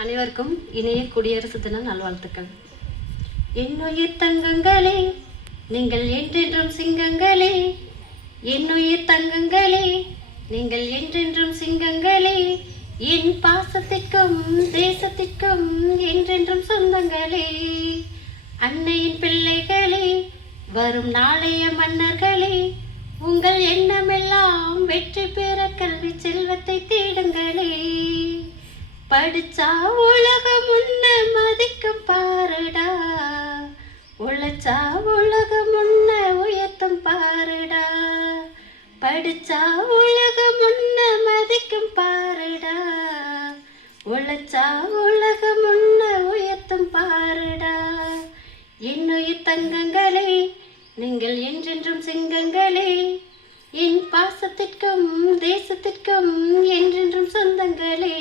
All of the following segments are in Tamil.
அனைவருக்கும் இனிய குடியரசு தின நல்வாழ்த்துக்கள். என்னுயிர் தங்கங்களே, நீங்கள் என்றென்றும் சிங்கங்களே. என்னுயிர் தங்கங்களே, நீங்கள் என்றென்றும் சிங்கங்களே. என் பாசத்திற்கும் தேசத்திற்கும் என்றென்றும் சொந்தங்களே. அன்னையின் பிள்ளைகளே, வரும் நாளைய மன்னர்களே. உங்கள் எண்ணமெல்லாம் வெற்றி பெற கல்வி செல்வத்தை தேடுங்களே. படிச்சா உலகம் முன்ன மதிக்கும் பாருடா, உழைச்சா உலகம் முன்ன உயர்த்தும் பாருடா. படிச்சா உலகம் முன்ன மதிக்கும் பாருடா, உழைச்சா உலகம் முன்ன உயர்த்தும் பாருடா. என்னுயிர் தங்கங்களே, நீங்கள் என்றென்றும் சிங்கங்களே. என் பாசத்திற்கும் தேசத்திற்கும் என்றென்றும் சொந்தங்களே.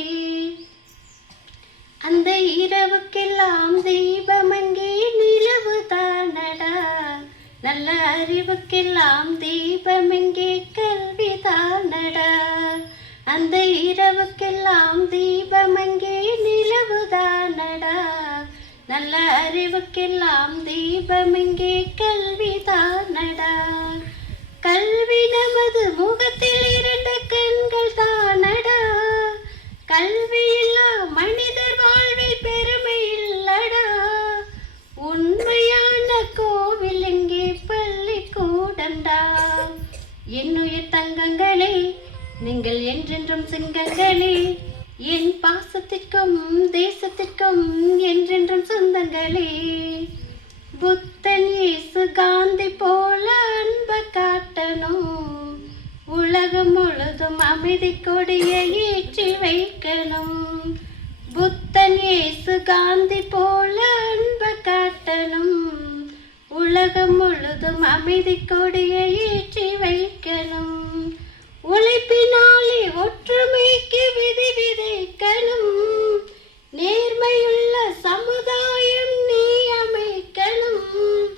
அந்த இரவுக்கெல்லாம் தீபமங்கே நிலவு தானடா. நல்ல அறிவுக்கெல்லாம் தீபமெங்கே கல்வி தானடா. அந்த இரவுக்கெல்லாம் தீபமங்கே நிலவு தானடா. நல்ல அறிவுக்கெல்லாம் தீபமெங்கே கல்வி தானடா. கல்வி நமது முகத்தில் இரண்டு கண்கள் தானடா. கல்வி இல்லா மனிதர் வாழ்வில் பெருமை இல்லடா. உண்மையான கோவில் எங்கே பள்ளிக்கூடம்டா. என்னுயிர் தங்கங்களே, நீங்கள் என்றென்றும் சிங்கங்களே. என் பாசத்திற்கும் தேசத்திற்கும் என்றென்றும் சொந்தங்களே. புத்தன் இயேசு காந்தி போல அன்பை காட்டணும். உலகம் முழுதும் அமைதி கொடியை ஏற்றி வைக்கணும். புத்தன் இயேசு காந்தி போல அன்பை காட்டணும். உலகம் முழுதும் அமைதி கொடியை ஏற்றி வைக்கணும். உழைப்பினாலே ஒற்றுமைக்கு விதி விதைக்கணும். நேர்மையுள்ள சமுதாயம் நீ அமைக்கணும்.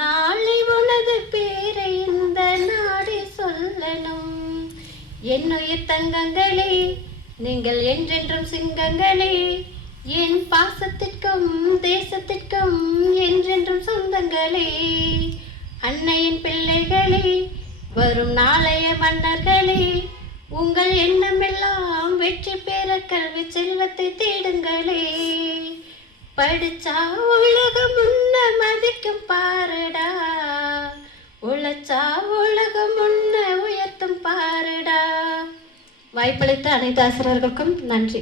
நாளை உனது பேரை இந்த நாடே சொல்லணும். என்னுயிர் தங்கங்களே, நீங்கள் என்றென்றும் சிங்கங்களே. என் பாசத்திற்கும் தேசத்திற்கும் என்றென்றும் சொந்தங்களே. அன்னையின் பிள்ளைகளே, வரும் நாளைய மன்னர்களே. உங்கள் எண்ணமெல்லாம் வெற்றி பெற கல்வி செல்வத்தை தேடுங்களே. படிச்சா உலகம் முன்ன மதிக்கும் பாருடா, உழைச்சா உலகம் முன்ன உயர்த்தும் பாருடா. வாய்ப்பளித்த அனைத்து ஆசிரியர்களுக்கும் நன்றி.